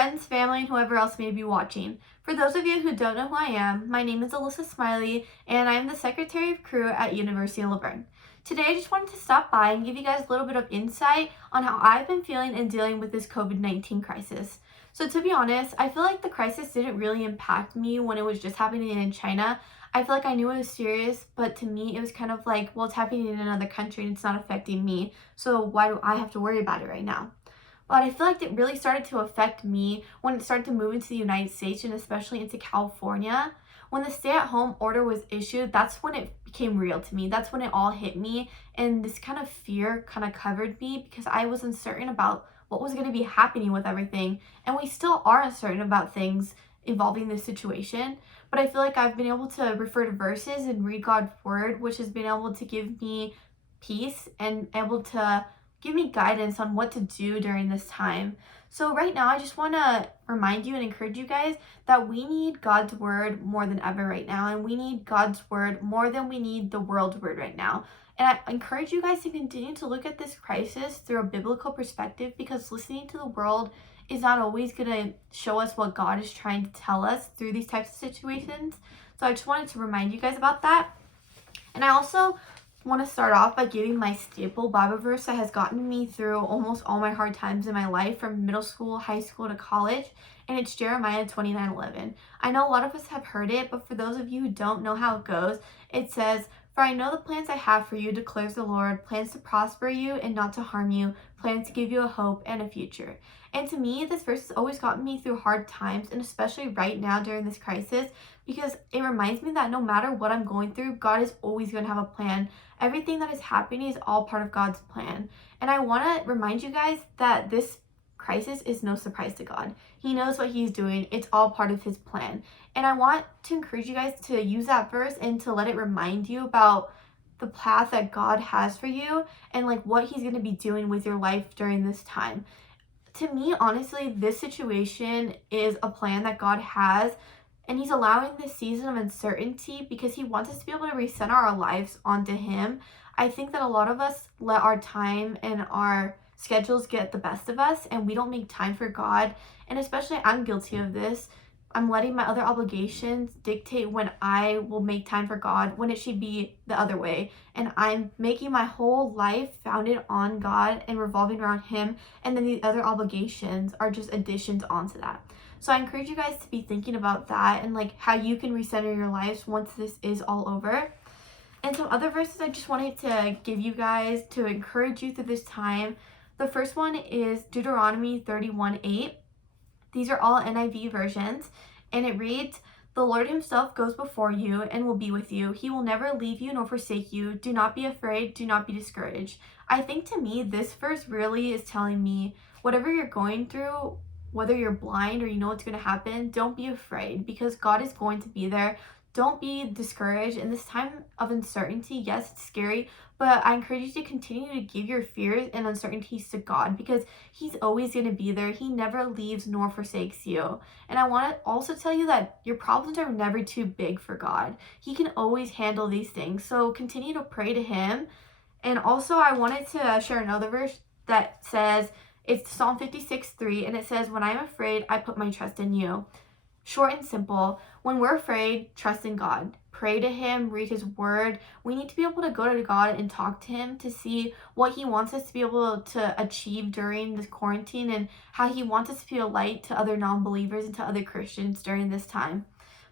friends, family, and whoever else may be watching. For those of you who don't know who I am, my name is Allyssa Smiley, and I am the Secretary of Crew at University of Laverne. Today, I just wanted to stop by and give you guys a little bit of insight on how I've been feeling and dealing with this COVID-19 crisis. So to be honest, I feel like the crisis didn't really impact me when it was just happening in China. I feel like I knew it was serious, but to me, it was kind of like, well, it's happening in another country and it's not affecting me, so why do I have to worry about it right now? But I feel like it really started to affect me when it started to move into the United States and especially into California. When the stay-at-home order was issued, that's when it became real to me. That's when it all hit me, and this kind of fear kind of covered me because I was uncertain about what was going to be happening with everything, and we still are uncertain about things involving this situation. But I feel like I've been able to refer to verses and read God's word, which has been able to give me peace and able to give me guidance on what to do during this time. So right now, I just want to remind you and encourage you guys that we need God's word more than ever right now, and we need God's word more than we need the world's word right now. And I encourage you guys to continue to look at this crisis through a biblical perspective, because listening to the world is not always going to show us what God is trying to tell us through these types of situations. So I just wanted to remind you guys about that. And I also want to start off by giving my staple Bible verse that has gotten me through almost all my hard times in my life, from middle school, high school, to college, and it's Jeremiah 29:11. I know a lot of us have heard it, but for those of you who don't know how it goes, it says, "For I know the plans I have for you, declares the Lord, plans to prosper you and not to harm you, plans to give you a hope and a future." And to me, this verse has always gotten me through hard times, and especially right now during this crisis, because it reminds me that no matter what I'm going through, God is always going to have a plan. Everything that is happening is all part of God's plan. And I want to remind you guys that this crisis is no surprise to God. He knows what he's doing. It's all part of his plan. And I want to encourage you guys to use that verse and to let it remind you about the path that God has for you and like what he's going to be doing with your life during this time. To me, honestly, this situation is a plan that God has, and he's allowing this season of uncertainty because he wants us to be able to recenter our lives onto him. I think that a lot of us let our time and our schedules get the best of us, and we don't make time for God. And especially I'm guilty of this. I'm letting my other obligations dictate when I will make time for God, when it should be the other way. And I'm making my whole life founded on God and revolving around him, and then the other obligations are just additions onto that. So I encourage you guys to be thinking about that and like how you can recenter your lives once this is all over. And some other verses I just wanted to give you guys to encourage you through this time. The first one is Deuteronomy 31:8. These are all NIV versions, and it reads, "The Lord himself goes before you and will be with you. He will never leave you nor forsake you. Do not be afraid. Do not be discouraged." I think to me, this verse really is telling me whatever you're going through, whether you're blind or you know what's going to happen, don't be afraid, because God is going to be there. Don't be discouraged in this time of uncertainty. Yes, it's scary, but I encourage you to continue to give your fears and uncertainties to God, because he's always going to be there. He never leaves nor forsakes you. And I want to also tell you that your problems are never too big for God. He can always handle these things. So continue to pray to him. And also I wanted to share another verse that says, it's Psalm 56:3, and it says, "When I'm afraid, I put my trust in you." Short and simple. When we're afraid, trust in God. Pray to him, read his word. We need to be able to go to God and talk to him to see what he wants us to be able to achieve during this quarantine, and how he wants us to be a light to other non-believers and to other Christians during this time.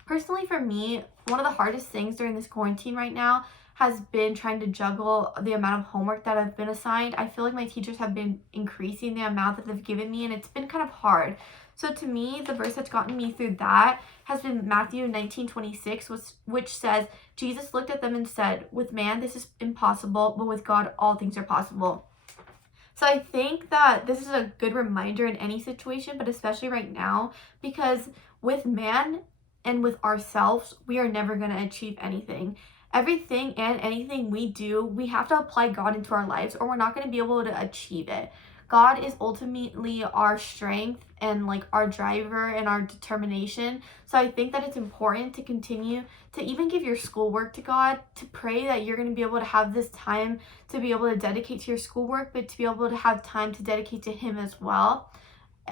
Personally, for me, one of the hardest things during this quarantine right now has been trying to juggle the amount of homework that I've been assigned. I feel like my teachers have been increasing the amount that they've given me, and it's been kind of hard. So to me, the verse that's gotten me through that has been Matthew 19:26, which says, "Jesus looked at them and said, 'With man this is impossible, but with God all things are possible.'" So I think that this is a good reminder in any situation, but especially right now, because with man and with ourselves, we are never going to achieve anything. Everything and anything we do, we have to apply God into our lives, or we're not going to be able to achieve it. God is ultimately our strength and like our driver and our determination. So I think that it's important to continue to even give your schoolwork to God, to pray that you're going to be able to have this time to be able to dedicate to your schoolwork, but to be able to have time to dedicate to him as well.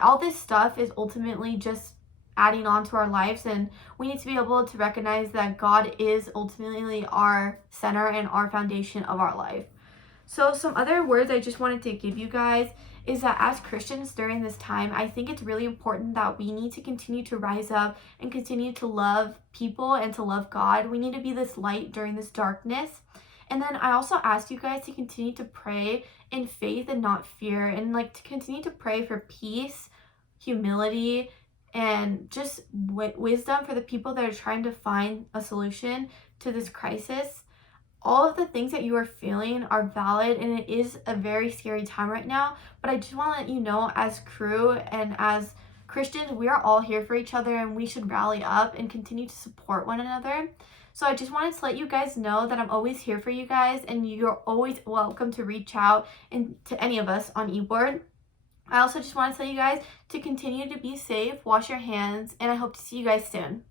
all this stuff is ultimately just adding on to our lives, and we need to be able to recognize that God is ultimately our center and our foundation of our life. So some other words I just wanted to give you guys is that as Christians during this time, I think it's really important that we need to continue to rise up and continue to love people and to love God. We need to be this light during this darkness. And then I also ask you guys to continue to pray in faith and not fear, and like to continue to pray for peace, humility, and just wisdom for the people that are trying to find a solution to this crisis. All of the things that you are feeling are valid, and it is a very scary time right now, but I just want to let you know, as crew and as Christians, we are all here for each other, and we should rally up and continue to support one another. So I just wanted to let you guys know that I'm always here for you guys, and you're always welcome to reach out and to any of us on eBoard. I also just want to tell you guys to continue to be safe, wash your hands, and I hope to see you guys soon.